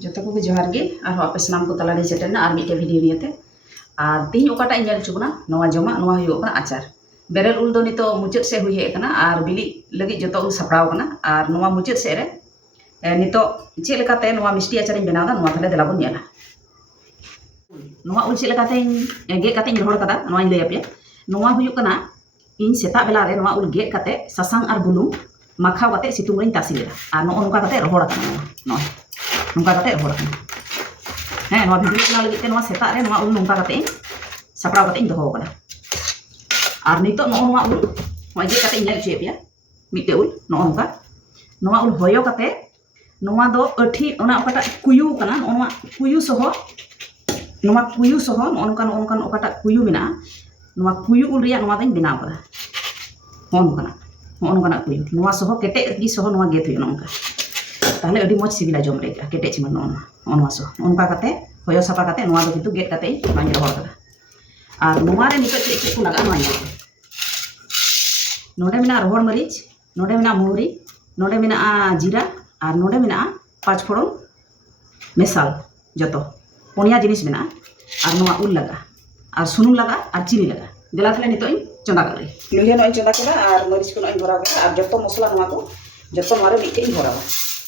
जो, तो भी जो को जोहार आप सामान को तला सेटेना मिट्टे भिडियो नियेते तीन अटाटा ना जमा आचार बेरल तो तो तो उल नित मुचाद से होना बिली लगे जो सापड़ा मुचाद से नित चलते मिस्टी आचार बनाव दिला बन उल चलते गेदी लैपे इन सेता बेलारे उल गेद सासांग बुलूंग माखाव सितुम रही तासी नौ नौ रहा nungka kate ya borak nih nih nua bibir kena lagi kena seta deh nua ulung nungka kate ini sapra kate ini dohoh kena ar nito nua nua ul nua je kate ini jep ya mite ul nua nungka nua ul hoyo kate nua do erti nua okata kuyu kena nua kuyu soho nua kuyu soho nua kan, nua kan, okata kuyu mina nua kuyu ul ria nua ting bina kena nua nungka mau nungka nua kuyu nua soho kete di soho nua getu ya nungka ᱠᱟᱛᱮ ᱦᱚᱭᱚ ᱥᱟᱯᱟ ᱠᱟᱛᱮ ᱱᱚᱣᱟ ᱫᱚ ᱠᱤᱱᱛᱩ ᱜᱮᱫ ᱠᱟᱛᱮ ᱤᱧ ᱵᱟᱹᱧ ᱨᱚᱦᱚᱲ ᱠᱟᱫᱟ ᱜᱮᱫ ᱠᱟᱛᱮ ᱵᱟᱹᱧ ᱨᱚᱦᱚᱲ ᱠᱟᱫᱟ ᱟᱨ ᱱᱚᱣᱟ ᱫᱚ ᱠᱤᱱᱛᱩ ᱟᱹᱰᱤ ᱢᱚᱡᱽ ᱥᱤᱵᱤᱞᱟ ᱡᱚᱢ ᱨᱮ ᱠᱮᱴᱮᱡ ᱤᱧ ᱢᱮᱱᱟ ᱱᱚᱣᱟ ᱫᱚ ᱚᱱᱠᱟ ᱠᱟᱛᱮ ᱦᱚᱭᱚ ᱥᱟᱯᱟ ᱠᱟᱛᱮ ᱱᱚᱣᱟ ᱫᱚ ᱠᱤᱱᱛᱩ ᱜᱮᱫ ᱠᱟᱛᱮ ᱤᱧ ᱵᱟᱹᱧ ᱨᱚᱦᱚᱲ ᱠᱟᱫᱟ ᱟᱨ ᱱᱚᱣᱟ ᱨᱮ ᱱᱤᱛᱚᱜ ᱪᱮᱫ ᱪᱮᱫ ᱠᱚ ᱞᱟᱜᱟᱜᱼᱟ ᱱᱚᱣᱟ ᱧᱮᱞ ᱢᱮ ᱱᱚᱸᱰᱮ ᱢᱮᱱᱟᱜᱼᱟ ᱨᱚᱦᱚᱲ ᱠᱟᱱ ᱢᱟᱹᱨᱤᱪ ᱢᱮᱱᱟᱜᱼᱟ ᱟᱫᱟ ᱨᱟᱹᱥᱩᱱ ᱢᱮᱱᱟᱜᱼᱟ ᱟᱨ ᱱᱚᱸᱰᱮ ᱢᱮᱱᱟᱜᱼᱟ ᱡᱤᱨᱟᱹ ᱢᱮᱱᱟᱜᱼᱟ ᱟᱨ ᱱᱚᱸᱰᱮ ᱢᱮᱱᱟᱜᱼᱟ ᱢᱚᱥᱞᱟ ᱢᱮᱱᱟᱜᱼᱟ ᱟᱨ ᱱᱚᱸᱰᱮ ᱢᱮᱱᱟᱜᱼᱟ ᱦᱚᱭᱚ ᱥᱟᱯᱟ ᱠᱟᱛᱮ ᱱᱚᱣᱟ ᱫᱚ ᱠᱤᱱᱛᱩ ᱜᱮᱫ ᱠᱟᱛᱮ ᱤᱧ ᱵᱟᱹᱧ ᱨᱚᱦᱚᱲ ᱠᱟᱫᱟ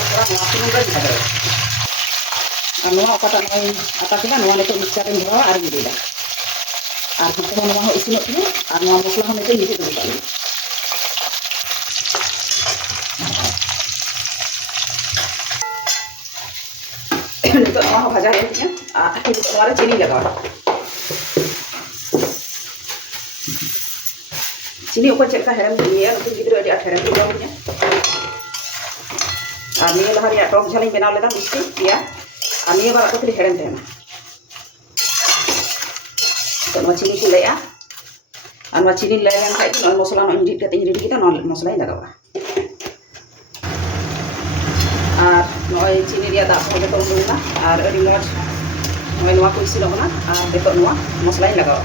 ini aku cek ke heran dunia, aku gitu ada heran dunia punya. Ami lahari ya, tong jaring kenal lekang bisti ya. Ami ya barakut di heren teh. Tong cini cini ya. An cini lai yang kaitu no mo solano injit ke tinggi di kita no mo solain lekawa. An cini dia tak mo jatuh mo lekang. An ori mo mo yang lekawa.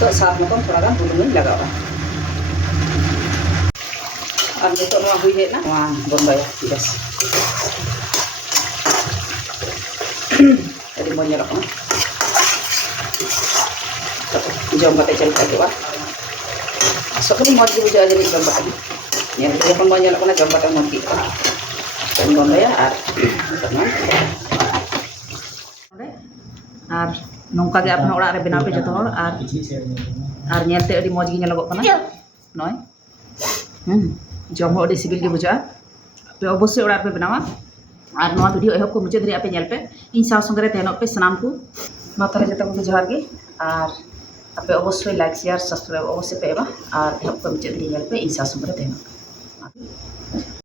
nitok saat makan kurangan bumbunya tidak apa. Am mau hui nak mau bumbu ya Jadi mau nyerok mah. Jom kita cari mau cuci aja nih Ya, dia mau nyerok mana jom mau kita. Bumbu ya ar. Ar. नौका जे अपना ओड़ा रे पे जतो होड़ are are नेलते ने सिविल बुझा पे अवश्य ओड़ा पे बनावा आर नवा वीडियो एहो को मुझे दिन आपे नेल पे इन साव संगरे तेनो पे सामान को माथा रे जतो को जहार गी अवश्य लाइक सेयर सब्सक्राइब अवश्य पेबा आर, पे आर को मुझे दरे नेल पे इन साव संगरे तेनो